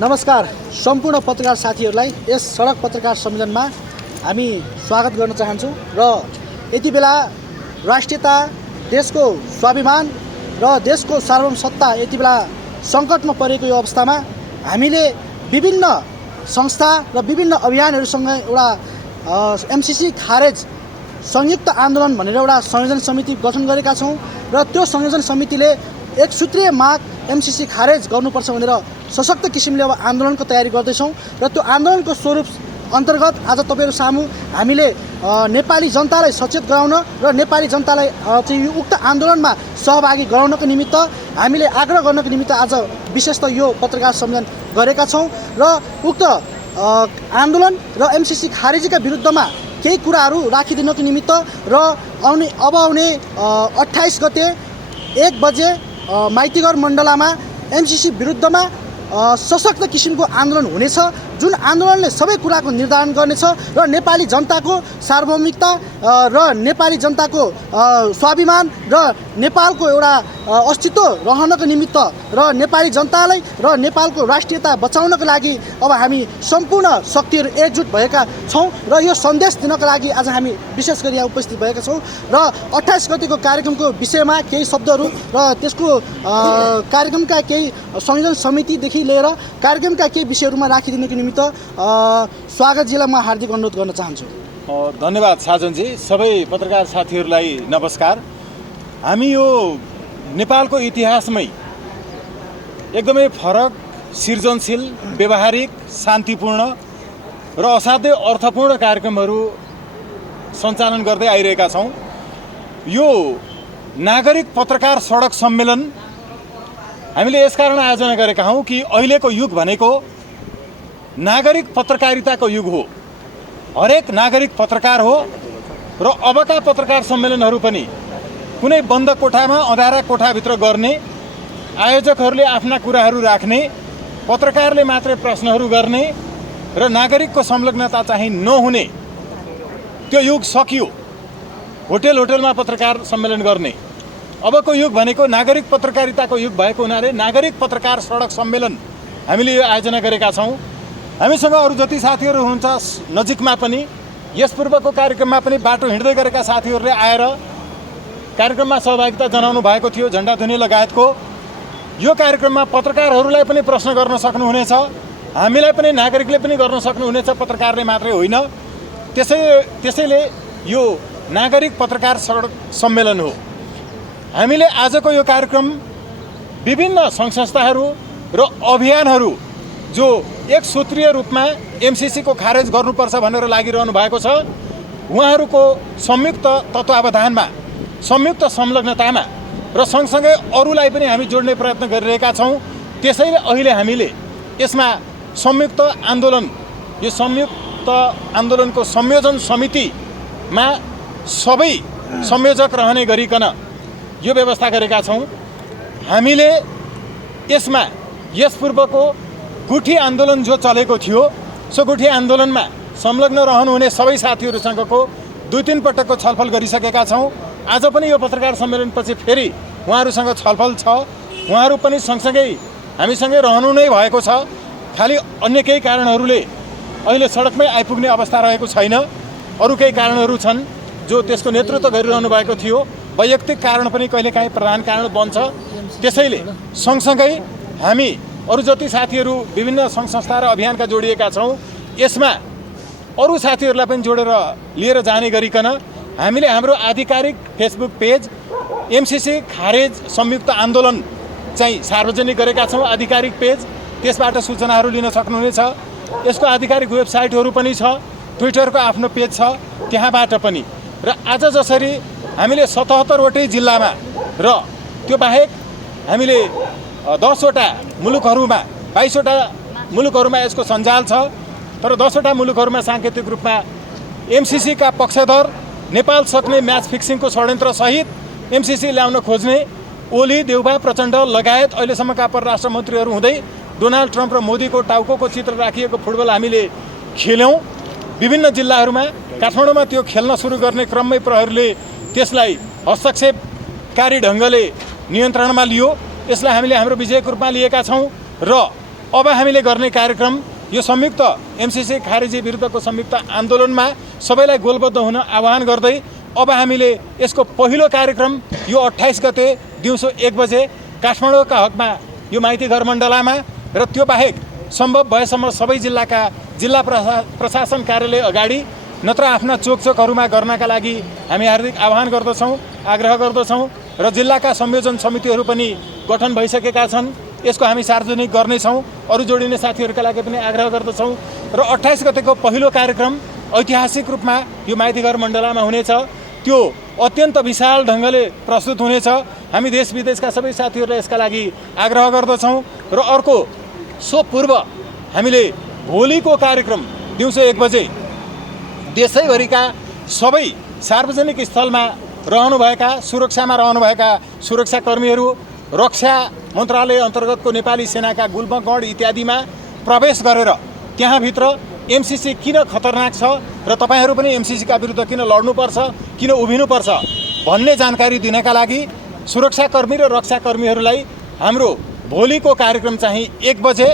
नमस्कार सम्पूर्ण पत्रकार साथीहरूलाई यस सडक पत्रकार सम्मेलनमा हामी स्वागत गर्न चाहन्छौँ र यति बेला राष्ट्रियता, देशको स्वाभिमान र देशको सार्वभौमसत्ता यति बेला सङ्कटमा परेको यो अवस्थामा हामीले विभिन्न संस्था र विभिन्न अभियानहरूसँग एउटा एमसीसी खारेज संयुक्त आन्दोलन भनेर एउटा संयोजन समिति गठन गरेका छौँ र त्यो संयोजन समितिले एक सूत्रीय माग एमसीसी खारेज गर्नुपर्छ भनेर सशक्त किसिमले अब आन्दोलनको तयारी गर्दैछौँ र त्यो आन्दोलनको स्वरूप अन्तर्गत आज तपाईँहरू सामु हामीले नेपाली जनतालाई सचेत गराउन र नेपाली जनतालाई चाहिँ उक्त आन्दोलनमा सहभागी गराउनको निमित्त हामीले आग्रह गर्नको निमित्त आज विशेष त यो पत्रकार सम्मेलन गरेका छौँ र उक्त आन्दोलन र एमसीसी खारेजीका विरुद्धमा केही कुराहरू राखिदिनको निमित्त र आउने 28 गते 1 बजे माइतीघर मण्डलामा एमसीसी विरुद्धमा सशक्त किसिमको आन्दोलन हुनेछ, जुन आन्दोलनले सबै कुराको निर्धारण गर्नेछ र नेपाली जनताको सार्वभौमिकता र नेपाली जनताको स्वाभिमान र नेपालको एउटा अस्तित्व रहनको निमित्त र नेपाली जनतालाई र नेपालको राष्ट्रियता बचाउनको लागि अब हामी सम्पूर्ण शक्तिहरू एकजुट भएका छौँ र यो सन्देश दिनको लागि आज हामी विशेष गरी यहाँ उपस्थित भएका छौँ र 28 गतिको कार्यक्रमको विषयमा केही शब्दहरू र त्यसको कार्यक्रमका केही संयोजन समितिदेखि लिएर कार्यक्रमका केही विषयहरूमा राखिदिनको निमित्त स्वागतजीलाई म हार्दिक अनुरोध गर्न चाहन्छु। धन्यवाद साजनजी। सबै पत्रकार साथीहरूलाई नमस्कार। हामी यो नेपालको इतिहासमै एकदमै फरक, सृजनशील, व्यवहारिक, शान्तिपूर्ण र असाध्यै अर्थपूर्ण कार्यक्रमहरू सञ्चालन गर्दै आइरहेका छौँ। यो नागरिक पत्रकार सडक सम्मेलन हामीले यसकारण आयोजना गरेका हौँ कि अहिलेको युग भनेको नागरिक पत्रकारिताको युग हो। हरेक नागरिक पत्रकार हो र अबका पत्रकार सम्मेलनहरू पनि कुनै बन्द कोठामा अँधारा कोठाभित्र गर्ने, आयोजकहरूले आफ्ना कुराहरू राख्ने, पत्रकारले मात्रै प्रश्नहरू गर्ने र नागरिकको संलग्नता चाहिँ नहुने त्यो युग सकियो। होटलमा पत्रकार सम्मेलन गर्ने अबको युग भनेको नागरिक पत्रकारिताको युग भएको हुनाले नागरिक पत्रकार सडक सम्मेलन हामीले यो आयोजना गरेका छौँ। हामीसँग अरू जति साथीहरू हुनुहुन्छ नजिकमा पनि, यस पूर्वको कार्यक्रममा पनि बाटो हिँड्दै गरेका साथीहरूले आएर कार्यक्रममा सहभागिता जनाउनु भएको थियो, झन्डा धुनी लगायतको। यो कार्यक्रममा पत्रकारहरूलाई पनि प्रश्न गर्न सक्नुहुनेछ, हामीलाई पनि नागरिकले पनि गर्न सक्नुहुनेछ, पत्रकारले मात्रै होइन। त्यसैले यो नागरिक पत्रकार सडक सम्मेलन हो। हामीले आजको यो कार्यक्रम विभिन्न सङ्घ संस्थाहरू र अभियानहरू जो एक सूत्रीय रूपमा एमसीसीको खारेज गर्नुपर्छ भनेर लागिरहनु भएको छ, उहाँहरूको संयुक्त तत्त्वावधानमा, संयुक्त संलग्नतामा र सँगसँगै अरूलाई पनि हामी जोड्ने प्रयत्न गरिरहेका छौँ। त्यसैले अहिले हामीले यसमा संयुक्त आन्दोलन, यो संयुक्त आन्दोलनको संयोजन समितिमा सबै संयोजक रहने गरिकन यो व्यवस्था गरेका छौँ। हामीले यसमा यस पूर्वको गुठी आन्दोलन जो चलेको थियो, सो गुठी आन्दोलनमा संलग्न रहनुहुने सबै साथीहरूसँगको 2-3 पटकको छलफल गरिसकेका छौँ। आज पनि यो पत्रकार सम्मेलनपछि फेरि उहाँहरूसँग छलफल छ। उहाँहरू पनि सँगसँगै हामीसँगै रहनु नै भएको छ। खालि अन्य केही कारणहरूले अहिले सडकमै आइपुग्ने अवस्था रहेको छैन। अरू केही कारणहरू छन् जो त्यसको नेतृत्व गरिरहनु भएको थियो। वैयक्तिक कारण पनि कहिलेकाहीँ प्रधान कारण बन्छ। त्यसैले सँगसँगै हामी अरू जति साथीहरू विभिन्न सङ्घ संस्था र अभियानका जोडिएका छौँ, यसमा अरू साथीहरूलाई पनि जोडेर लिएर जाने गरिकन हामीले हाम्रो आधिकारिक फेसबुक पेज एमसीसी खारेज संयुक्त आन्दोलन चाहिँ सार्वजनिक गरेका छौँ। आधिकारिक पेज, त्यसबाट सूचनाहरू लिन सक्नुहुनेछ। यसको आधिकारिक वेबसाइटहरू पनि छ, ट्विटरको आफ्नो पेज छ, त्यहाँबाट पनि। र आज जसरी हामीले 77 वटै जिल्लामा र त्यो बाहेक हामीले 10 वटा मुलुकहरूमा, 22 वटा मुलुकहरूमा यसको सञ्जाल छ। तर 10 वटा मुलुकहरूमा साङ्केतिक रूपमा एमसीसीका पक्षधर, नेपाल सक्ने म्याच फिक्सिङको षड्यन्त्र सहित एमसीसी ल्याउन खोज्ने ओली, देउबा, प्रचण्ड लगायत अहिलेसम्मका परराष्ट्र मन्त्रीहरू हुँदै डोनाल्ड ट्रम्प र मोदीको टाउको चित्र राखिएको फुटबल हामीले खेल्यौँ विभिन्न जिल्लाहरूमा। काठमाडौँमा त्यो खेल्न सुरु गर्ने क्रममै प्रहरीले त्यसलाई हस्तक्षेपकारी ढङ्गले नियन्त्रणमा लियो। यसलाई हामीले हाम्रो विजयको रूपमा लिएका छौँ र अब हामीले गर्ने कार्यक्रम यो संयुक्त एमसिसी खारेजी विरुद्धको संयुक्त आन्दोलनमा सबैलाई गोलबद्ध हुन आह्वान गर्दै अब हामीले यसको पहिलो कार्यक्रम यो 28 गते दिउँसो 1 बजे काठमाडौँका हकमा यो माइती घर मण्डलामा र त्यो बाहेक सम्भव भएसम्म सबै जिल्लाका जिल्ला प्रशासन कार्यालय अगाडि नत्र आफ्ना चोकचोकहरूमा गर्नका लागि हामी हार्दिक आह्वान गर्दछौँ, आग्रह गर्दछौँ र जिल्लाका संयोजन समितिहरू पनि गठन भइसकेका छन्। यसको हामी सार्वजनिक गर्नेछौँ। अरू जोडिने साथीहरूका लागि पनि आग्रह गर्दछौँ र 28 गतेको पहिलो कार्यक्रम ऐतिहासिक रूपमा यो माइती घर मण्डलामा हुनेछ। त्यो अत्यन्त विशाल ढङ्गले प्रस्तुत हुनेछ। हामी देश विदेशका सबै साथीहरूलाई यसका लागि आग्रह गर्दछौँ र अर्को सो पूर्व हामीले भोलिको कार्यक्रम दिउँसो 1 बजे देशैभरिका सबै सार्वजनिक स्थलमा रहनुभएका सुरक्षामा रहनुभएका सुरक्षाकर्मीहरू, रक्षा मन्त्रालय अन्तर्गतको नेपाली सेनाका गुल्मगढ इत्यादिमा प्रवेश गरेर त्यहाँभित्र एमसिसी किन खतरनाक छ र तपाईँहरू पनि एमसिसीका विरुद्ध किन लड्नुपर्छ, किन उभिनुपर्छ भन्ने जानकारी दिनका लागि सुरक्षाकर्मी र रक्षाकर्मीहरूलाई हाम्रो भोलिको कार्यक्रम चाहिँ 1 बजे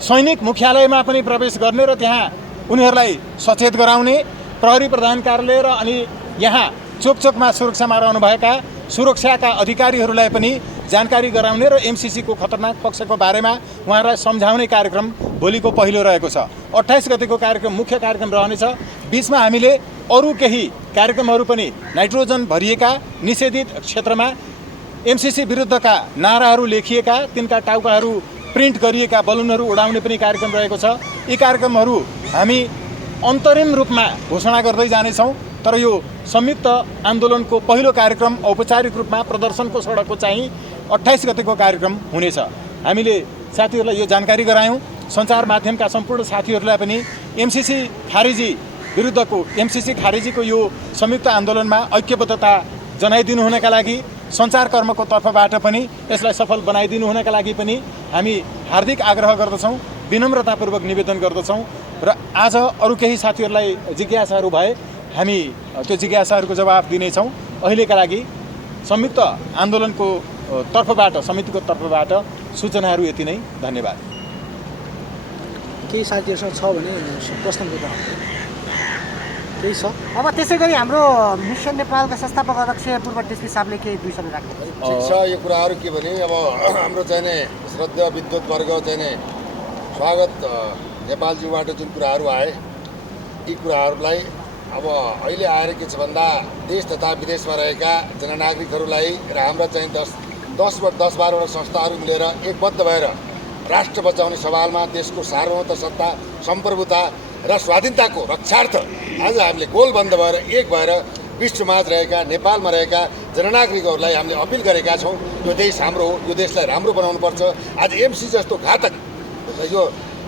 सैनिक मुख्यालयमा पनि प्रवेश गर्ने र त्यहाँ उनीहरूलाई सचेत गराउने, प्रहरी प्रधान कार्यालय र अनि यहाँ चोकचोकमा सुरक्षामा रहनुभएका सुरक्षाका अधिकारीहरूलाई पनि जानकारी गराउने र एमसिसीको खतरनाक पक्षको बारेमा उहाँहरूलाई सम्झाउने कार्यक्रम भोलिको पहिलो रहेको छ। 28 गतेको कार्यक्रम मुख्य कार्यक्रम रहनेछ। बीचमा हामीले अरू केही कार्यक्रमहरू पनि नाइट्रोजन भरिएका निषेधित क्षेत्रमा एमसिसी विरुद्धका नाराहरू लेखिएका, तिनका टाउकाहरू प्रिन्ट गरिएका बलुनहरू उडाउने पनि कार्यक्रम रहेको छ। यी कार्यक्रमहरू हामी अन्तरिम रूपमा घोषणा गर्दै जानेछौँ, तर यो संयुक्त आन्दोलनको पहिलो कार्यक्रम औपचारिक रूपमा प्रदर्शनको सडकको चाहिँ 28 गतेको कार्यक्रम हुनेछ। हामीले साथीहरूलाई यो जानकारी गरायौँ। सञ्चार माध्यमका सम्पूर्ण साथीहरूलाई पनि एमसिसी खारेजीको यो संयुक्त आन्दोलनमा ऐक्यबद्धता जनाइदिनु हुनका लागि सञ्चारकर्मको तर्फबाट पनि यसलाई सफल बनाइदिनु हुनका लागि पनि हामी हार्दिक आग्रह गर्दछौँ, विनम्रतापूर्वक निवेदन गर्दछौँ र आज अरू केही साथीहरूलाई जिज्ञासाहरू भए हामी त्यो जिज्ञासाहरूको जवाफ दिनेछौँ। अहिलेका लागि संयुक्त आन्दोलनको तर्फबाट, समितिको तर्फबाट सूचनाहरू यति नै। धन्यवाद। केही साथीहरूसँग छ भने प्रश्नको जवाफ केही छ? अब त्यसै गरी हाम्रो मिसन नेपालका संस्थापक अध्यक्ष पूर्व डिस्ट्रिक्ट साहबले केही 2 शब्द राख्नु। ठिक छ, यो कुराहरू के भने अब हाम्रो चाहिँ नि श्रद्धा विद्युत वर्ग चाहिँ नि स्वागत नेपालज्यूबाट जुन कुराहरू आए यी कुराहरूलाई अब अहिले आएर के छ भन्दा देश तथा विदेशमा रहेका जननागरिकहरूलाई र हाम्रा चाहिँ 10-12वटा संस्थाहरू मिलेर एकबद्ध भएर राष्ट्र बचाउने सवालमा देशको सार्वभौमता सत्ता, सम्प्रभुता र स्वाधीनताको रक्षार्थ आज हामीले गोलबन्द भएर एक भएर विश्वमाझ रहेका नेपालमा रहेका जननागरिकहरूलाई हामीले अपिल गरेका छौँ। यो देश हाम्रो हो, यो देशलाई राम्रो बनाउनुपर्छ। आज एमसी जस्तो घातक, यो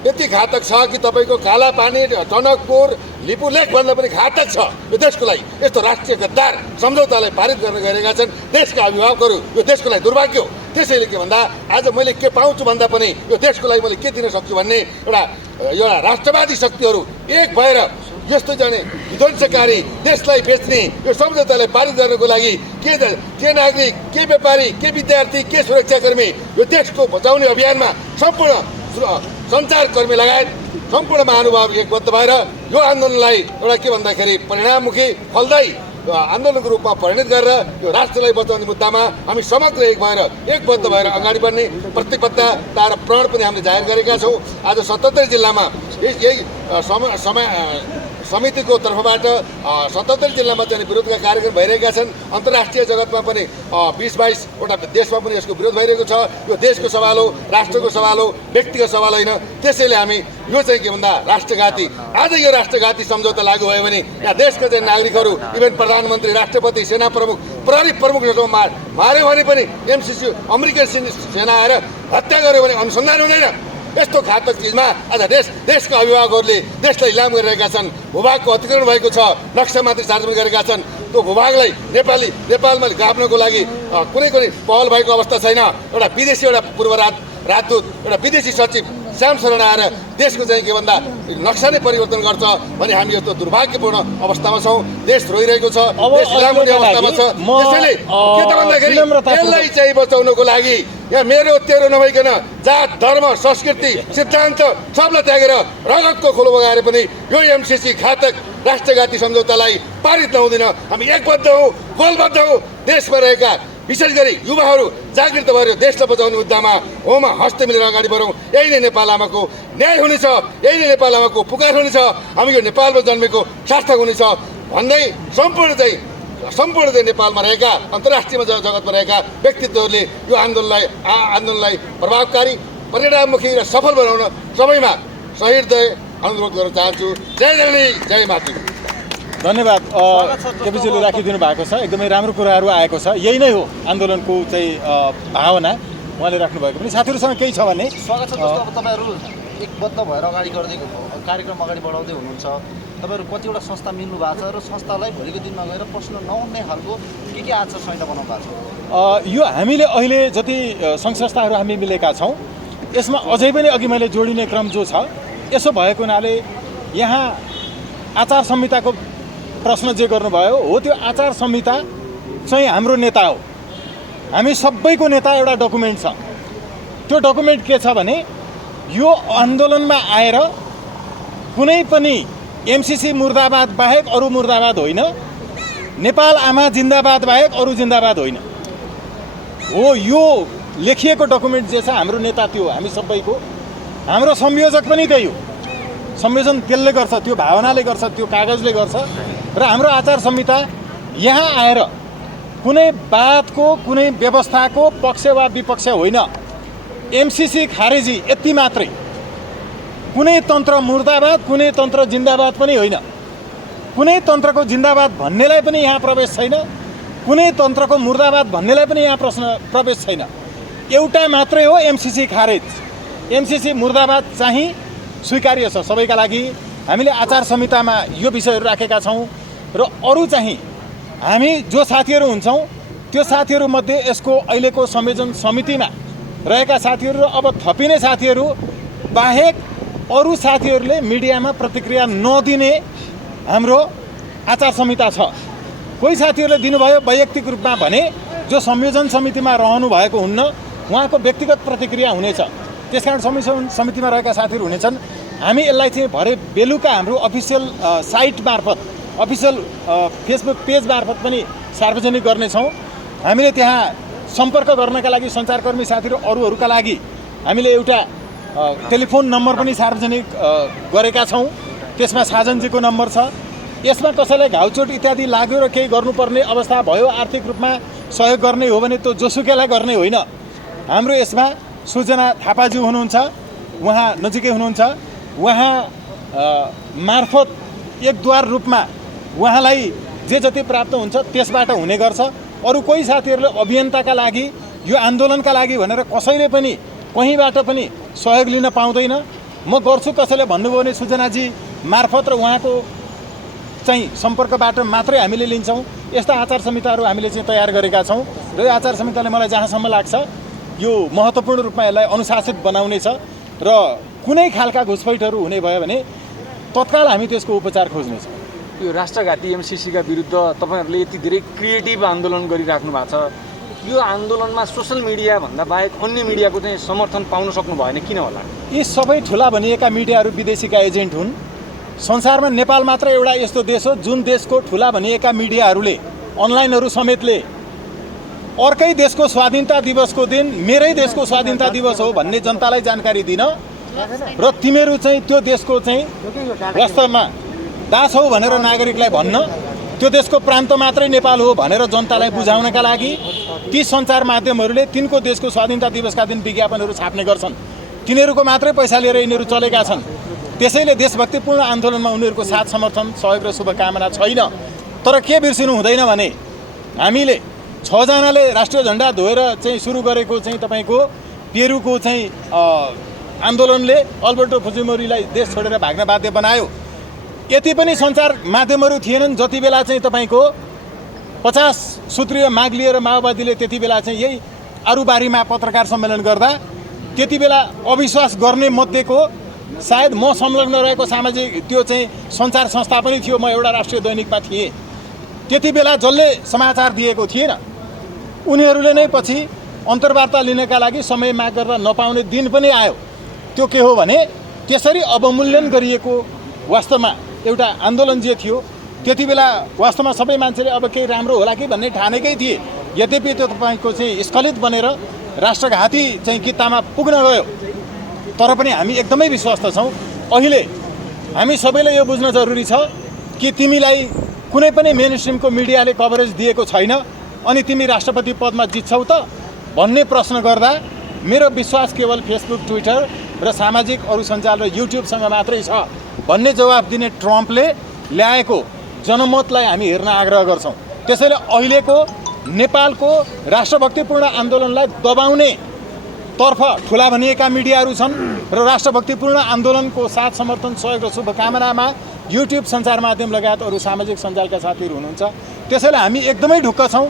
यति घातक छ कि तपाईँको कालापानी, टनकपुर, लिपुलेखभन्दा पनि घातक छ यो देशको लागि। यस्तो राष्ट्रिय गद्दार सम्झौतालाई पारित गर्न गएका छन् देशका अभिभावकहरू। यो देशको लागि दुर्भाग्य हो। त्यसैले के भन्दा आज मैले के पाउँछु भन्दा पनि यो देशको लागि मैले के दिन सक्छु भन्ने एउटा राष्ट्रवादी शक्तिहरू एक भएर यस्तो जाने विध्वंसकारी देशलाई बेच्ने यो सम्झौतालाई पारित गर्नको लागि के नागरिक, के व्यापारी, के विद्यार्थी, के सुरक्षाकर्मी यो देशको बचाउने अभियानमा सम्पूर्ण सञ्चारकर्मी लगायत सम्पूर्ण महानुभाव एकबद्ध भएर यो आन्दोलनलाई एउटा के भन्दाखेरि परिणाममुखी फलदायी आन्दोलनको रूपमा परिणत गरेर यो राष्ट्रलाई बचाउने मुद्दामा हामी समग्र एकबद्ध भएर अगाडि बढ्ने प्रतिबद्धता र प्रण पनि हामीले जाहेर गरेका छौँ। आज 77 जिल्लामा यही समितिको तर्फबाट 77 जिल्लामा चाहिँ विरोधका कार्यक्रम भइरहेका छन्। अन्तर्राष्ट्रिय जगतमा पनि 20-22वटा देशमा पनि यसको विरोध भइरहेको छ। यो देशको सवाल हो, राष्ट्रको सवाल हो, व्यक्तिगत सवाल होइन। त्यसैले हामी यो चाहिँ के भन्दा राष्ट्रघाती, आज यो राष्ट्रघाती सम्झौता लागू भयो भने यहाँ देशका चाहिँ नागरिकहरू, इभन प्रधानमन्त्री, राष्ट्रपति, सेना प्रमुख, प्रहरी प्रमुख जस्तो मार्यो भने पनि एमसिसी अमेरिकन सेना आएर हत्या गर्यो भने अनुसन्धान हुँदैन। यस्तो घातक चिजमा आज देशका अभिभावकहरूले देशलाई इलाम गरिरहेका छन्। भूभागको अतिक्रमण भएको छ, नक्सा मात्रै सार्वजनिक गरेका छन्। त्यो भूभागलाई नेपालमा गाप्नको लागि कुनै पहल भएको अवस्था छैन। एउटा विदेशी, एउटा पूर्व राजदूत, एउटा विदेशी सचिव श्याम शरण आएर देशको चाहिँ के भन्दा नक्सा नै परिवर्तन गर्छ भने हामी यस्तो दुर्भाग्यपूर्ण अवस्थामा छौँ। देश रोइरहेको छ, देश इलाम हुने अवस्थामा छ। त्यसैले के त भन्दाखेरि यसलाई चाहिँ बचाउनको लागि यहाँ मेरो तेरो नभइकन जात धर्म संस्कृति सिद्धान्त सबलाई त्यागेर रगतको खोलो बगाएर पनि यो एमसिसी घातक राष्ट्रघाती सम्झौतालाई पारित नहुँदैन। हामी एकबद्ध हौँ, गोलबद्ध हौँ। देशमा रहेका विशेष गरी युवाहरू जागृत भएर देशलाई बचाउने मुद्दामा होमा हस्त मिलेर अगाडि बढौँ। यही नै नेपाल आमाको न्याय हुनेछ, यही नै नेपाल आमाको पुकार हुनेछ, हामी यो नेपालमा जन्मेको सार्थक हुनेछ भन्दै सम्पूर्ण चाहिँ नेपालमा रहेका अन्तर्राष्ट्रिय जगतमा रहेका व्यक्तित्वहरूले यो आन्दोलनलाई प्रभावकारी परिणाममुखी र सफल बनाउन सबैमा सहृदय अनुरोध गर्न चाहन्छु। जय जननी जय मातृ। धन्यवाद। केपीजीले राखिदिनु भएको छ, एकदमै राम्रो कुराहरू आएको छ। यही नै हो आन्दोलनको चाहिँ भावना उहाँले राख्नुभएको पनि। साथीहरूसँग केही छ भने स्वागत छ। जस्तो अब तपाईँहरू एकबद्ध भएर अगाडि गर्दै कार्यक्रम अगाडि बढाउँदै हुनुहुन्छ। तपाईँहरू कतिवटा संस्था मिल्नु भएको छ र संस्थालाई भोलिको दिनमा गएर प्रश्न नहुने खालको के आचार संहिता बनाउनु भएको छ? यो हामीले अहिले जति सङ्घ संस्थाहरू हामी मिलेका छौँ यसमा अझै पनि अघि मैले जोडिने क्रम जो छ, यसो भएको हुनाले यहाँ आचार संहिताको प्रश्न जे गर्नुभयो हो, त्यो आचार संहिता चाहिँ हाम्रो नेता हो। हामी सबैको नेता एउटा डकुमेन्ट छ। त्यो डकुमेन्ट के छ भने यो आन्दोलनमा आएर कुनै पनि एमसिसी मुर्दाबाद बाहेक अरू मुर्दाबाद होइन, नेपाल आमा जिन्दाबाद बाहेक अरू जिन्दाबाद होइन हो। यो लेखिएको डकुमेन्ट जे छ हाम्रो नेता त्यो हामी सबैको, हाम्रो संयोजक पनि त्यही हो। संयोजन त्यसले गर्छ, त्यो भावनाले गर्छ, त्यो कागजले गर्छ। र हाम्रो आचार संहिता यहाँ आएर कुनै वादको कुनै व्यवस्थाको पक्ष वा विपक्ष होइन। एमसिसी खारेजी यति मात्रै, कुनै तन्त्र मुर्दाबाद कुनै तन्त्र जिन्दाबाद पनि होइन। कुनै तन्त्रको जिन्दाबाद भन्नेलाई पनि यहाँ प्रवेश छैन, कुनै तन्त्रको मुर्दाबाद भन्नेलाई पनि यहाँ प्रवेश छैन। एउटा मात्रै हो एमसिसी खारेज। एमसिसी मुर्दाबाद चाहिँ स्वीकार्य छ सबैका लागि। हामीले आचार संहितामा यो विषयहरू राखेका छौँ। र अरू चाहिँ हामी जो साथीहरू हुन्छौँ त्यो साथीहरूमध्ये यसको अहिलेको संयोजन समितिमा रहेका साथीहरू र अब थपिने साथीहरू बाहेक अरू साथीहरूले मिडियामा प्रतिक्रिया नदिने हाम्रो आचार संहिता छ। कोही साथीहरूले दिनुभयो वैयक्तिक रूपमा भने, जो संयोजन समितिमा रहनु भएको हुन्न उहाँको व्यक्तिगत प्रतिक्रिया हुनेछ। त्यसकारण संयोजन समितिमा रहेका साथीहरू हुनेछन्। हामी यसलाई चाहिँ भरे बेलुका हाम्रो अफिसियल साइट मार्फत, अफिसियल फेसबुक पेज मार्फत पनि सार्वजनिक गर्नेछौँ। हामीले त्यहाँ सम्पर्क गर्नका लागि सञ्चारकर्मी साथीहरू अरूहरूका लागि हामीले एउटा टेलिफोन नम्बर पनि सार्वजनिक गरेका छौँ। त्यसमा साजनजीको नम्बर छ। यसमा कसैलाई घाउचोट इत्यादि लाग्यो र केही गर्नुपर्ने अवस्था भयो, आर्थिक रूपमा सहयोग गर्ने हो भने त्यो जोसुकैलाई गर्ने होइन। हाम्रो यसमा सुजना थापाज्यू हुनुहुन्छ, उहाँ नजिकै हुनुहुन्छ। उहाँ मार्फत एकद्वार रूपमा उहाँलाई जे जति प्राप्त हुन्छ त्यसबाट हुने गर्छ। अरू कोही साथीहरूले अभियन्ताका लागि, यो आन्दोलनका लागि भनेर कसैले पनि कहीँबाट पनि सहयोग लिन पाउँदैन। म गर्छु कसैले भन्नुभयो भने सुजनाजी मार्फत र उहाँको चाहिँ सम्पर्कबाट मात्रै हामीले लिन्छौँ। यस्ता आचार संहिताहरू हामीले चाहिँ तयार गरेका छौँ र यो आचार संहिताले मलाई जहाँसम्म लाग्छ यो महत्त्वपूर्ण रूपमा यसलाई अनुशासित बनाउने छ र कुनै खालका घुसपैठहरू हुने भयो भने तत्काल हामी त्यसको उपचार खोज्नेछौँ। यो राष्ट्रघाती एमसिसीका विरुद्ध तपाईँहरूले यति धेरै क्रिएटिभ आन्दोलन गरिराख्नु भएको छ। यो आन्दोलनमा सोसल मिडिया भन्दा बाहेक अन्य मिडियाको चाहिँ समर्थन पाउन सक्नु भएन, किन होला? यी सबै ठुला भनिएका मिडियाहरू विदेशीका एजेन्ट हुन्। संसारमा नेपाल मात्र एउटा यस्तो देश हो जुन देशको ठुला भनिएका मिडियाहरूले, अनलाइनहरू समेतले अर्कै देशको स्वाधीनता दिवसको दिन मेरै देशको स्वाधीनता दिवस हो भन्ने जनतालाई जानकारी दिन र तिमीहरू चाहिँ त्यो देशको चाहिँ वास्तवमा दास हौ भनेर नागरिकलाई भन्न, त्यो देशको प्रान्त मात्रै नेपाल हो भनेर जनतालाई बुझाउनका लागि ती सञ्चार माध्यमहरूले तिनको देशको स्वाधीनता दिवसका दिन विज्ञापनहरू छाप्ने गर्छन्। तिनीहरूको मात्रै पैसा लिएर यिनीहरू चलेका छन्। त्यसैले देशभक्तिपूर्ण आन्दोलनमा उनीहरूको साथ समर्थन सहयोग र शुभकामना छैन। तर के बिर्सिनु हुँदैन भने हामीले 6 जनाले राष्ट्रिय झन्डा धोएर चाहिँ सुरु गरेको चाहिँ तपाईँको पेरुको चाहिँ आन्दोलनले अल्बर्टो फुजिमोरीलाई देश छोडेर भाग्न बाध्य बनायो। यति पनि सञ्चार माध्यमहरू थिएनन् जति बेला चाहिँ तपाईँको 50 सूत्रीय माग लिएर माओवादीले त्यति बेला चाहिँ यही आरुबारीमा पत्रकार सम्मेलन गर्दा त्यति बेला अविश्वास गर्ने मध्येको सायद म संलग्न रहेको सामाजिक त्यो चाहिँ सञ्चार संस्था पनि थियो। म एउटा राष्ट्रिय दैनिकमा थिएँ। त्यति बेला जसले समाचार दिएको थिएन उनीहरूले नै पछि अन्तर्वार्ता लिनका लागि समय माग गर्दा नपाउने दिन पनि आयो। त्यो के हो भने त्यसरी अवमूल्यन गरिएको वास्तवमा एउटा आन्दोलन जे थियो त्यति बेला वास्तवमा सबै मान्छेले अब केही राम्रो होला कि भन्ने ठानेकै थिए। यद्यपि त्यो तपाईँको चाहिँ स्खलित बनेर राष्ट्रघाती चाहिँ कित्तामा पुग्न गयो, तर पनि हामी एकदमै विश्वस्त छौँ। अहिले हामी सबैले यो बुझ्न जरुरी छ कि तिमीलाई कुनै पनि मेन स्ट्रिमको मिडियाले कभरेज दिएको छैन अनि तिमी राष्ट्रपति पदमा जित्छौ त भन्ने प्रश्न गर्दा मेरो विश्वास केवल फेसबुक, ट्विटर र सामाजिक अरू सञ्जाल र युट्युबसँग मात्रै छ भन्ने जवाफ दिने ट्रम्पले ल्याएको जनमतलाई हामी हेर्न आग्रह गर्छौँ। त्यसैले अहिलेको नेपालको राष्ट्रभक्तिपूर्ण आन्दोलनलाई दबाउने तर्फ ठुला भनिएका मिडियाहरू छन् र राष्ट्रभक्तिपूर्ण आन्दोलनको साथ समर्थन, सहयोग र शुभकामनामा युट्युब सञ्चार माध्यम लगायत अरू सामाजिक सञ्जालका साथीहरू हुनुहुन्छ। त्यसैले हामी एकदमै ढुक्क छौँ।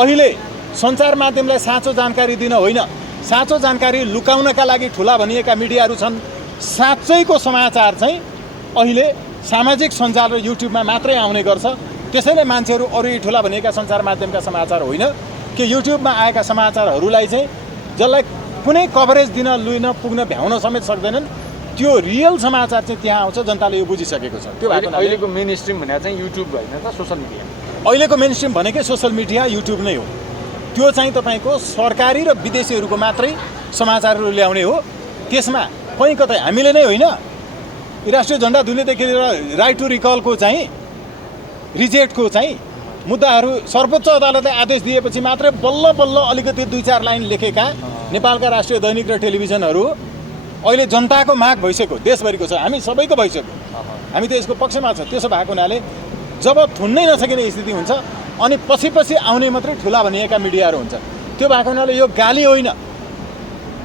अहिले सञ्चार माध्यमलाई साँचो जानकारी दिन होइन, साँचो जानकारी लुकाउनका लागि ठुला भनिएका मिडियाहरू छन्। साँच्चैको समाचार चाहिँ अहिले सामाजिक सञ्जाल र युट्युबमा मात्रै आउने गर्छ। त्यसैले मान्छेहरू अरू ठुला भनिएका सञ्चार माध्यमका समाचार होइन कि युट्युबमा आएका समाचारहरूलाई चाहिँ जसलाई कुनै कभरेज दिन लिन पुग्न भ्याउन समेत सक्दैनन्, त्यो रियल समाचार चाहिँ त्यहाँ आउँछ। जनताले यो बुझिसकेको छ। त्यो भएको अहिलेको मेन स्ट्रिम भनेको चाहिँ युट्युब होइन त, सोसल मिडिया। अहिलेको मेन स्ट्रिम भनेकै सोसल मिडिया, युट्युब नै हो। त्यो चाहिँ तपाईँको सरकारी र विदेशीहरूको मात्रै समाचारहरू ल्याउने हो। त्यसमा कहीँ कतै हामीले नै होइन, राष्ट्रिय झन्डा धुनेदेखि लिएर राइट टु रिकलको चाहिँ रिजेक्टको चाहिँ मुद्दाहरू सर्वोच्च अदालतले आदेश दिएपछि मात्रै बल्ल बल्ल अलिकति 2-4 लाइन लेखेका नेपालका राष्ट्रिय दैनिक र टेलिभिजनहरू अहिले जनताको माग भइसक्यो, देशभरिको छ, हामी सबैको भइसक्यो। हामी त यसको पक्षमा छ। त्यसो भएको हुनाले जब थुन्नै नसकिने स्थिति हुन्छ अनि पछि आउने मात्रै ठुला भनिएका मिडियाहरू हुन्छ। त्यो भएको हुनाले यो गाली होइन,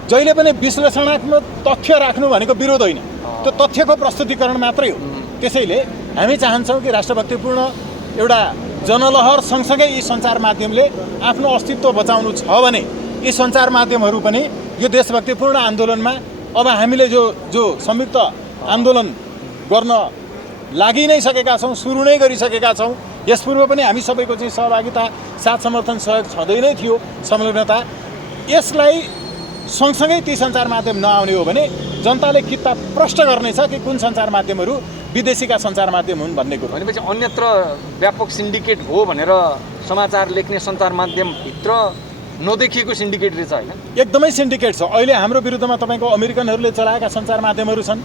जहिले पनि विश्लेषणात्मक तथ्य राख्नु भनेको विरोध होइन, त्यो तथ्यको प्रस्तुतिकरण मात्रै हो। त्यसैले हामी चाहन्छौँ कि राष्ट्रभक्तिपूर्ण एउटा जनलहर सँगसँगै यी सञ्चार माध्यमले आफ्नो अस्तित्व बचाउनु छ भने यी सञ्चार माध्यमहरू पनि यो देशभक्तिपूर्ण आन्दोलनमा अब हामीले जो संयुक्त आन्दोलन गर्न लागि नै सकेका छौँ, सुरु नै गरिसकेका छौँ। यस पूर्व पनि हामी सबैको चाहिँ सहभागिता, साथ समर्थन, सहयोग छँदै नै थियो, संलग्नता। यसलाई सँगसँगै ती सञ्चार माध्यम नआउने हो भने जनताले कित्ता प्रश्न गर्नेछ कि कुन सञ्चार माध्यमहरू विदेशीका सञ्चार माध्यम हुन् भन्ने कुरो। भनेपछि अन्यत्र व्यापक सिन्डिकेट हो भनेर समाचार लेख्ने सञ्चार माध्यमभित्र नदेखिएको सिन्डिकेट रहेछ होइन? एकदमै सिन्डिकेट छ। अहिले हाम्रो विरुद्धमा तपाईँको अमेरिकनहरूले चलाएका सञ्चार माध्यमहरू छन्,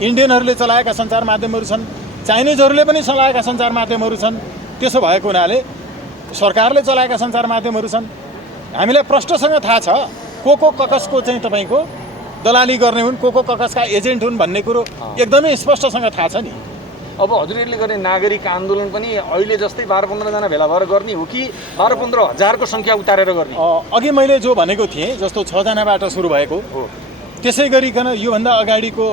इन्डियनहरूले चलाएका सञ्चार माध्यमहरू छन्, चाइनिजहरूले पनि चलाएका सञ्चार माध्यमहरू छन्। त्यसो भएको हुनाले सरकारले चलाएका सञ्चार माध्यमहरू छन्। हामीलाई प्रष्टसँग थाहा छ को ककसको चाहिँ तपाईँको दलाली गर्ने हुन्, को ककसका एजेन्ट हुन् भन्ने कुरो एकदमै स्पष्टसँग थाहा छ नि। अब हजुरहरूले गर्ने नागरिक आन्दोलन पनि अहिले जस्तै 12-15 जना भेला भएर गर्ने हो कि 12-15 हजारको सङ्ख्या उतारेर गर्ने? अघि मैले जो भनेको थिएँ जस्तो 6 जनाबाट सुरु भएको हो, त्यसै गरिकन योभन्दा अगाडिको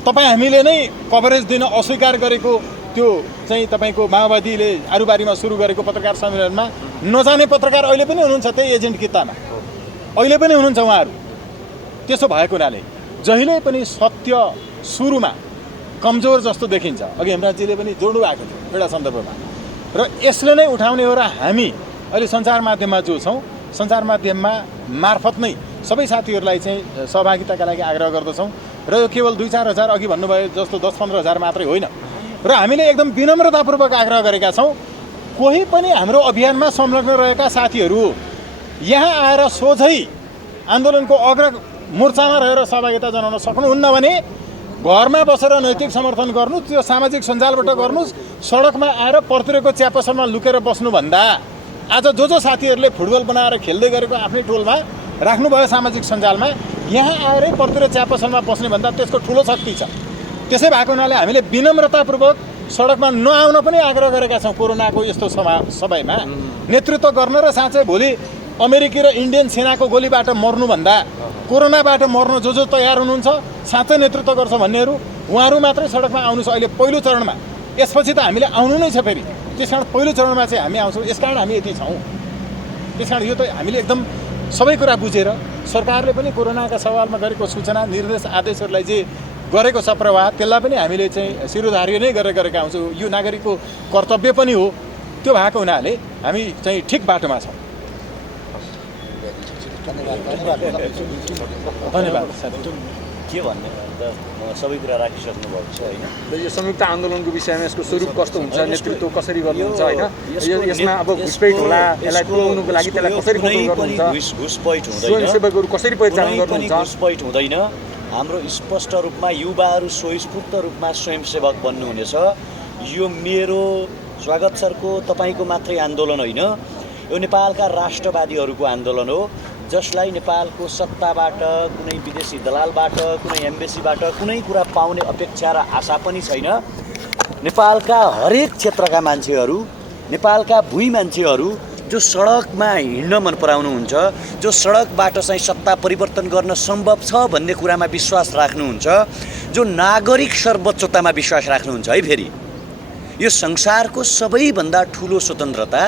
तपाईँ हामीले नै कभरेज दिन अस्वीकार गरेको त्यो चाहिँ तपाईँको माओवादीले आरुबारीमा सुरु गरेको पत्रकार सम्मेलनमा नजाने पत्रकार अहिले पनि हुनुहुन्छ त्यही एजेन्ट कित्तामा, अहिले पनि हुनुहुन्छ उहाँहरू। त्यसो भएको हुनाले जहिले पनि सत्य सुरुमा कमजोर जस्तो देखिन्छ। अघि हेमराजजीले पनि जोड्नु भएको थियो एउटा सन्दर्भमा, र यसले नै उठाउने हो। र हामी अहिले सञ्चार माध्यममा जो छौँ, सञ्चार माध्यममा मार्फत नै सबै साथीहरूलाई चाहिँ सहभागिताका लागि आग्रह गर्दछौँ। र यो केवल 2-4 हजार अघि भन्नुभयो जस्तो 10-15 हजार मात्रै होइन। र हामीले एकदम विनम्रतापूर्वक आग्रह गरेका छौँ, कोही पनि हाम्रो अभियानमा संलग्न रहेका साथीहरू यहाँ आएर सोझै आन्दोलनको अग्र मोर्चामा रहेर सहभागिता जनाउन सक्नुहुन्न भने घरमा बसेर नैतिक समर्थन गर्नुहोस्, त्यो सामाजिक सञ्जालबाट गर्नुहोस्। सडकमा आएर पर्तिरेको च्यापसलमा लुकेर बस्नुभन्दा आज जो साथीहरूले फुटबल बनाएर खेल्दै गरेको आफ्नै टोलमा राख्नुभयो सामाजिक सञ्जालमा, यहाँ आएरै पर्तिर च्यापसलमा बस्ने भन्दा त्यसको ठुलो शक्ति छ। त्यसै भएको हुनाले हामीले विनम्रतापूर्वक सडकमा नआउन पनि आग्रह गरेका छौँ। कोरोनाको यस्तो समयमा नेतृत्व गर्न र साँच्चै भोलि अमेरिकी र इन्डियन सेनाको गोलीबाट मर्नुभन्दा कोरोनाबाट मर्न जो तयार हुनुहुन्छ, साँच्चै नेतृत्व गर्छ भन्नेहरू, उहाँहरू मात्रै सडकमा आउनु छ अहिले पहिलो चरणमा। यसपछि त हामीले आउनु नै छ फेरि। त्यसकारण पहिलो चरणमा चाहिँ हामी आउँछौँ। यसकारण हामी यति छौँ। त्यसकारण यो त हामीले एकदम सबै कुरा बुझेर सरकारले पनि कोरोनाका सवालमा गरेको सूचना, निर्देश, आदेशहरूलाई जे गरेको छ प्रवाह, त्यसलाई पनि हामीले चाहिँ शिरोधार्य नै गरेका हुन्छौँ। यो नागरिकको कर्तव्य पनि हो। त्यो भएको हुनाले हामी चाहिँ ठिक बाटोमा छौँ। धन्यवाद साथी। के भन्ने सबै कुरा राखिसक्नु भएको छ होइन। यो संयुक्त आन्दोलनको विषयमा यसको स्वरूप कस्तो हुन्छ, नेतृत्व कसरी गर्नुहुन्छ होइन, यसमा अब घुसपैठ होला, यसलाई पुर्याउनुको लागि त्यसलाई कसरी कन्ट्रोल गर्नुहुन्छ, घुसपैठ हुँदैन, स्वयंसेवकहरू कसरी परिचालन गर्नुहुन्छ? घुसपैठ हुँदैन। हाम्रो स्पष्ट रूपमा युवाहरू स्वस्फूर्त रूपमा स्वयंसेवक बन्नुहुनेछ। यो मेरो स्वागत सरको तपाईँको मात्रै आन्दोलन होइन, यो नेपालका राष्ट्रवादीहरूको आन्दोलन हो, जसलाई नेपालको सत्ताबाट, कुनै विदेशी दलालबाट, कुनै एम्बेसीबाट कुनै कुरा पाउने अपेक्षा र आशा पनि छैन। नेपालका हरेक क्षेत्रका मान्छेहरू, नेपालका भुइँ मान्छेहरू जो सडकमा हिँड्न मन पराउनुहुन्छ, जो सडकबाट चाहिँ सत्ता परिवर्तन गर्न सम्भव छ भन्ने कुरामा विश्वास राख्नुहुन्छ, जो नागरिक सर्वोच्चतामा विश्वास राख्नुहुन्छ है। फेरि यो संसारको सबैभन्दा ठुलो स्वतन्त्रता,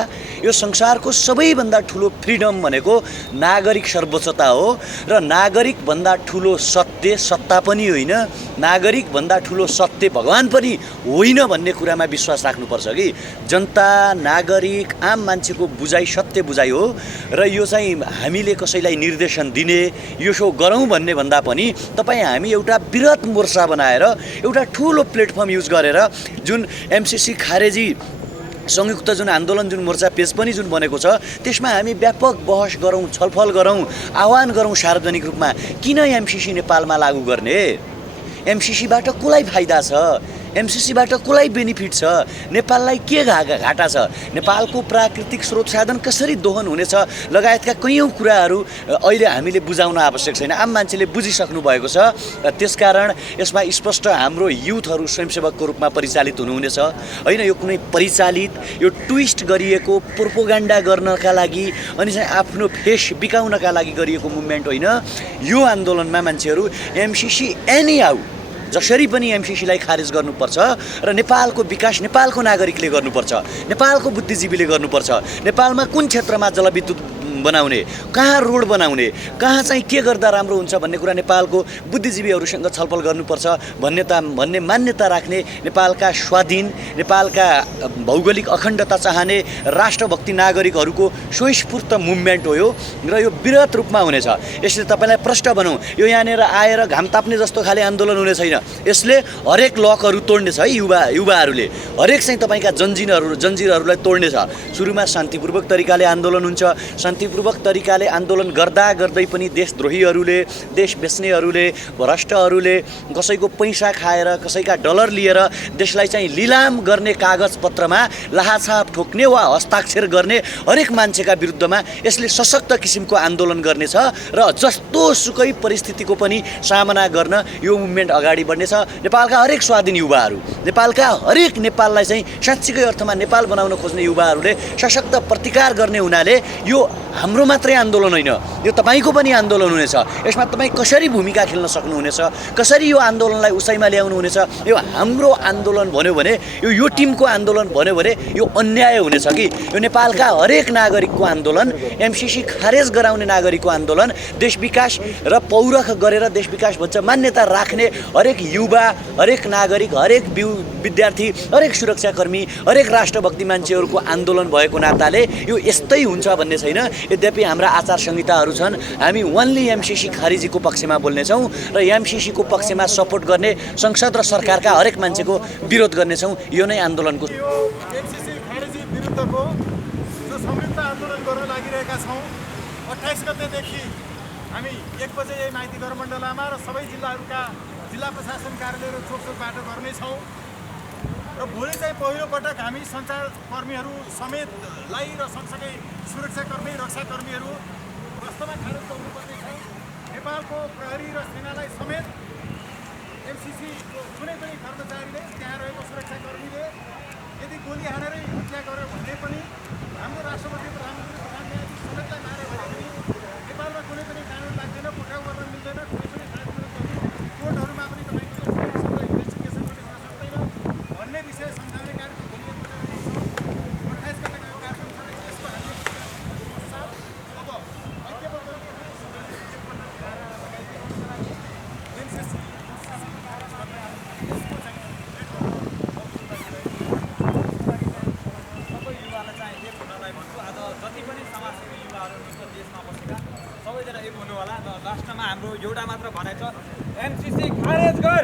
यो संसारको सबैभन्दा ठुलो फ्रिडम भनेको नागरिक सर्वोच्चता हो। र नागरिकभन्दा ठुलो सत्य सत्ता पनि होइन, नागरिकभन्दा ठुलो सत्य भगवान् पनि होइन भन्ने कुरामा विश्वास राख्नुपर्छ कि जनता, नागरिक, आम मान्छेको बुझाइ सत्य बुझाइ हो। र यो चाहिँ हामीले कसैलाई निर्देशन दिने, यो सो गरौँ भन्ने भन्दा पनि हामी एउटा बृहत मोर्चा बनाएर, एउटा ठुलो प्लेटफर्म युज गरेर जुन एमसिसी खारेजी संयुक्त जुन आन्दोलन, जुन मोर्चा पेज पनि जुन बनेको छ, त्यसमा हामी व्यापक बहस गरौँ, छलफल गरौँ, आह्वान गरौँ सार्वजनिक रूपमा, किन एमसिसी नेपालमा लागू गर्ने, एमसिसीबाट कसलाई फाइदा छ, एमसिसीबाट कसलाई बेनिफिट छ, नेपाललाई के घाटा छ, नेपालको प्राकृतिक स्रोत साधन कसरी दोहन हुनेछ लगायतका कैयौँ कुराहरू अहिले हामीले बुझाउन आवश्यक छैन, आम मान्छेले बुझिसक्नु भएको छ। त्यसकारण यसमा स्पष्ट हाम्रो युथहरू स्वयंसेवकको रूपमा परिचालित हुनुहुनेछ होइन। यो कुनै परिचालित, यो ट्विस्ट गरिएको प्रोपोगन्डा गर्नका लागि अनि चाहिँ आफ्नो फेस बिकाउनका लागि गरिएको मुभमेन्ट होइन। यो आन्दोलनमा मान्छेहरू एमसिसी एनी हाउ जसरी पनि एमसिसीलाई खारेज गर्नुपर्छ र नेपालको विकास नेपालको नागरिकले गर्नुपर्छ, नेपालको बुद्धिजीवीले गर्नुपर्छ। नेपालमा कुन क्षेत्रमा जलविद्युत बनाउने, कहाँ रोड बनाउने, कहाँ चाहिँ के गर्दा राम्रो हुन्छ भन्ने कुरा नेपालको बुद्धिजीवीहरूसँग छलफल गर्नुपर्छ भन्ने मान्यता राख्ने, नेपालका स्वाधीन, नेपालका भौगोलिक अखण्डता चाहने राष्ट्रभक्ति नागरिकहरूको स्वस्फूर्त मुभमेन्ट हो यो। र यो बृहत रूपमा हुनेछ। यसले तपाईँलाई प्रश्न भनौँ, यो यहाँनिर आएर घाम ताप्ने जस्तो खाले आन्दोलन हुने छैन। यसले हरेक लकहरू तोड्नेछ है। युवाहरूले हरेक चाहिँ तपाईँका जन्जिरहरूलाई तोड्नेछ। सुरुमा शान्तिपूर्वक तरिकाले आन्दोलन हुन्छ, शान्तिपूर्वक तरिकाले आन्दोलन गर्दा गर्दै पनि देशद्रोहीहरूले, देश बेच्नेहरूले, भ्रष्टहरूले कसैको पैसा खाएर, कसैका डलर लिएर देशलाई चाहिँ लिलाम गर्ने कागजपत्रमा लाहाछाप ठोक्ने वा हस्ताक्षर गर्ने हरेक मान्छेका विरुद्धमा यसले सशक्त किसिमको आन्दोलन गर्नेछ र जस्तो सुकै परिस्थितिको पनि सामना गर्न यो मुभमेन्ट अगाडि बढ्नेछ। नेपालका हरेक स्वाधीन युवाहरू, नेपालका हरेक नेपाललाई चाहिँ साँच्चीकै अर्थमा नेपाल बनाउन खोज्ने युवाहरूले सशक्त प्रतिकार गर्ने हुनाले यो हाम्रो मात्रै आन्दोलन होइन, यो तपाईँको पनि आन्दोलन हुनेछ। यसमा तपाईँ कसरी भूमिका खेल्न सक्नुहुनेछ, कसरी यो आन्दोलनलाई उचाइमा ल्याउनुहुनेछ, यो हाम्रो आन्दोलन भन्यो भने, यो टिमको आन्दोलन भन्यो भने यो अन्याय हुनेछ कि यो नेपालका हरेक नागरिकको आन्दोलन, एमसिसी खारेज गराउने नागरिकको आन्दोलन, देश विकास र पौरख गरेर देश विकास भन्छ मान्यता राख्ने हरेक युवा, हरेक नागरिक, हरेक विद्यार्थी, हरेक सुरक्षाकर्मी, हरेक राष्ट्रभक्ति मान्छेहरूको आन्दोलन भएको नाताले यो यस्तै हुन्छ भन्ने छैन। यद्यपि हाम्रा आचार संहिताहरू छन्, हामी ओन्ली एमसिसी खारेजीको पक्षमा बोल्नेछौँ र एमसिसीको पक्षमा सपोर्ट गर्ने संसद र सरकारका हरेक मान्छेको विरोध गर्नेछौँ। यो नै आन्दोलनको एमसिसी खारेजी विरुद्धको जो संयुक्त आन्दोलन गर्न लागिरहेका छौँ। 28 गतेदेखि हामी 1 बजे यही माइती गरमण्डलामा र सबै जिल्लाहरूका जिल्ला प्रशासन कार्यालय र चोकचोकबाट गर्नेछौँ। र भोलि चाहिँ पहिलोपटक हामी सञ्चारकर्मीहरू समेतलाई र सँगसँगै सुरक्षाकर्मी, रक्षाकर्मीहरू वास्तवमा खारेज गर्नुपर्ने छ। नेपालको प्रहरी र सेनालाई समेत एमसिसीको कुनै पनि कर्मचारीले, त्यहाँ रहेको सुरक्षाकर्मीले यदि गोली हानेरै हत्या गर्यो भने पनि, हाम्रो राष्ट्रपति, प्रधानमन्त्री, प्रधान न्यायाधीश समेतलाई मार्यो भने पनि नेपालमा कुनै पनि कानुन लाग्दैन, पक्राउ गर्न मिल्दैन, कुनै पनि कोर्टहरूमा पनि तपाईँको इन्भेस्टिगेसन पनि हुन सक्दैन भन्ने विषय सम्झाउने कार्यक्रम भोलि 28 गतेको कार्यक्रम छ। यसको हामी अब ऐक्यबद्ध एमसिसी एमसीसी खारेज गर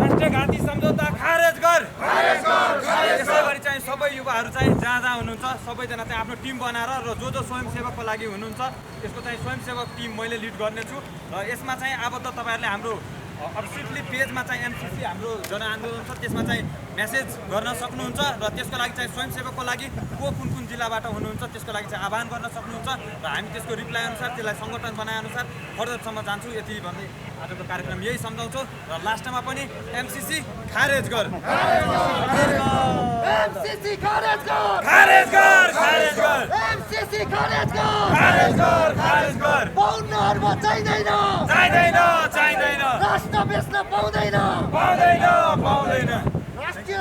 राष्ट्रिय घाटी सम्झौता खारेज गर त्यसै गरी चाहिँ सबै युवाहरू चाहिँ जहाँ जहाँ हुनुहुन्छ सबैजना चाहिँ आफ्नो टिम बनाएर र जो स्वयंसेवकको लागि हुनुहुन्छ त्यसको चाहिँ स्वयंसेवक टिम मैले लिड गर्नेछु र यसमा चाहिँ आबद्ध तपाईँहरूले हाम्रो अफिसियली पेजमा चाहिँ एमसीसी हाम्रो जनआन्दोलन छ त्यसमा चाहिँ मेसेज गर्न सक्नुहुन्छ र त्यसको लागि चाहिँ स्वयंसेवकको लागि को कुन कुन जिल्लाबाट हुनुहुन्छ त्यसको लागि चाहिँ आह्वान गर्न सक्नुहुन्छ र हामी त्यसको रिप्लाई अनुसार त्यसलाई सङ्गठन बनाएअनुसार फर्दरसम्म जान्छु। यति भन्दै आजको कार्यक्रम यही सम्झाउँछु र लास्टमा पनि एमसीसी खारेज गर एमसीसी खारेज गर खारेज गर खारेज गर एमसीसी खारेज गर खारेज गर खारेज गर पाउन्डहरूमा चाहिँदैन चाहिँदैन चाहिँदैन राष्ट्र बेच्न पाउँदैन पाउँदैन पाउँदैन राष्ट्रिय